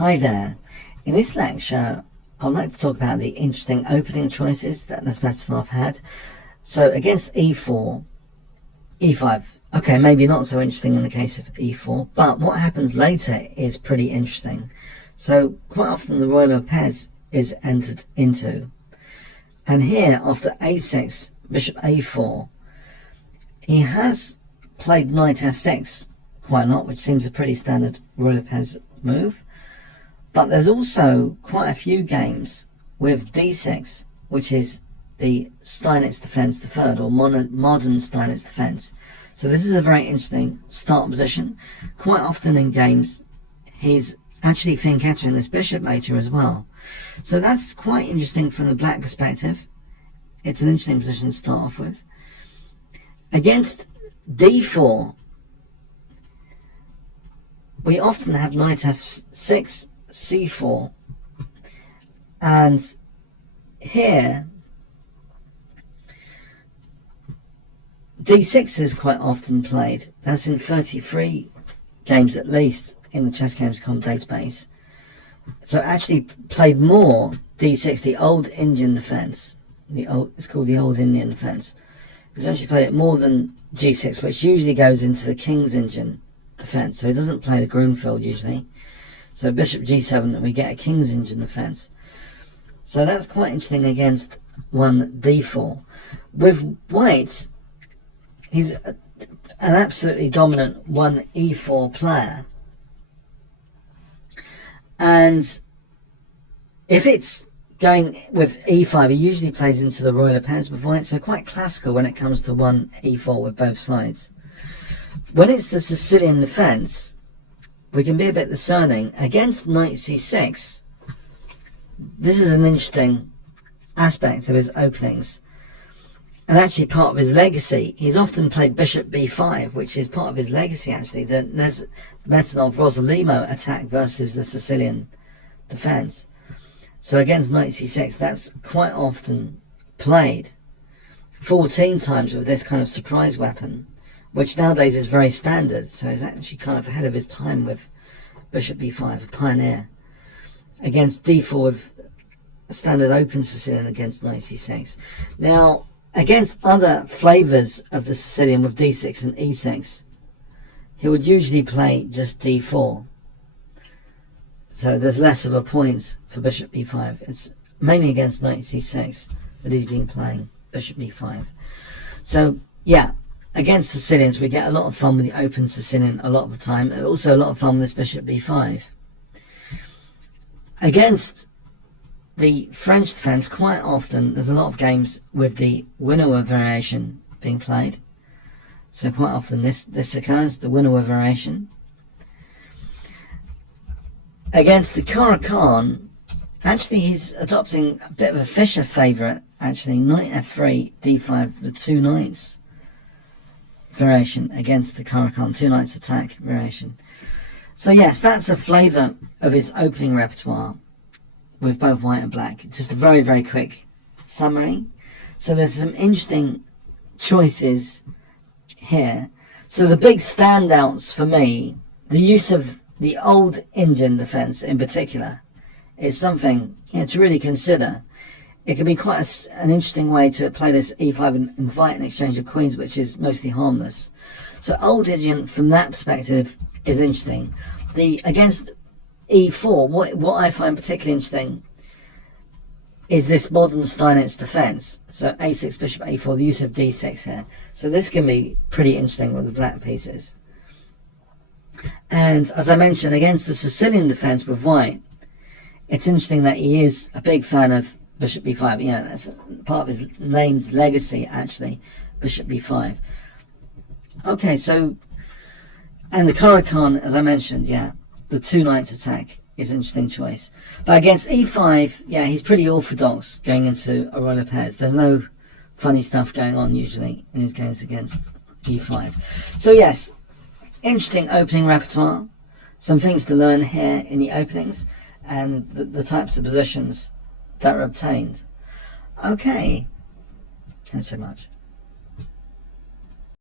Hi there. In this lecture, I'd like to talk about the interesting opening choices that Repertoire have had. So against e4, e5. Okay, maybe not so interesting in the case of e4, but what happens later is pretty interesting. So quite often the royal repairs is entered into. And here, after a6, bishop a4, he has played knight f6 quite a lot, which seems a pretty standard royal repairs move. But there's also quite a few games with d6, which is the Steinitz defense, the third, or modern Steinitz defense. So this is a very interesting start position. Quite often in games, he's actually fianchetting this bishop later as well. So that's quite interesting from the black perspective. It's an interesting position to start off with. Against d4, we often have knight f6, c4, and here d6 is quite often played. That's in 33 games at least in the chess.com database. So actually played more d6, the old Indian defense. It's called the old Indian defense. It's actually played it more than g6, which usually goes into the king's Indian defense. So it doesn't play the Grunfeld usually. So bishop g7, and we get a king's Indian defense. So that's quite interesting against one d4. With white, he's an absolutely dominant one e4 player. And if it's going with e5, he usually plays into the royal repairs with white. So quite classical when it comes to one e4 with both sides. When it's the Sicilian defense, we can be a bit discerning. Against knight c6, this is an interesting aspect of his openings, and actually part of his legacy. He's often played bishop b5, which is part of his legacy actually, the Nesmetanov-Rosolimo attack versus the Sicilian defense. So against knight c6, that's quite often played 14 times with this kind of surprise weapon, which nowadays is very standard. So he's actually kind of ahead of his time with bishop b5, a pioneer. Against d4 with a standard open Sicilian against knight c6. Now, against other flavours of the Sicilian with d6 and e6, he would usually play just d4. So there's less of a point for bishop b5. It's mainly against knight c6 that he's been playing bishop b5. So, yeah. Against Sicilians, we get a lot of fun with the open Sicilian a lot of the time, and also a lot of fun with this bishop b5. Against the French defense, quite often there's a lot of games with the Winawer variation being played. So quite often this occurs, the Winawer variation. Against the Caro-Kann, actually he's adopting a bit of a Fischer favourite, actually, knight f3, d5, the two knights variation against the Caro-Kann, two knights attack variation. So yes, that's a flavour of his opening repertoire with both white and black. Just a very, very quick summary. So there's some interesting choices here. So the big standouts for me, the use of the old Indian defence in particular, is something to really consider. It can be quite an interesting way to play this e5 and invite an exchange of queens, which is mostly harmless. So old Indian, from that perspective, is interesting. Against e4, what I find particularly interesting is this modern Steinitz defense. So a6, bishop a4, the use of d6 here. So this can be pretty interesting with the black pieces. And as I mentioned, against the Sicilian defense with white, it's interesting that he is a big fan of bishop b5. That's part of his name's legacy, actually, bishop b5. Okay, so, and the Caro-Kann, as I mentioned, the two knights attack is an interesting choice. But against e5, he's pretty orthodox going into a royal repairs. There's no funny stuff going on usually in his games against e5. So yes, interesting opening repertoire. Some things to learn here in the openings and the types of positions that are obtained. Okay, thanks so much.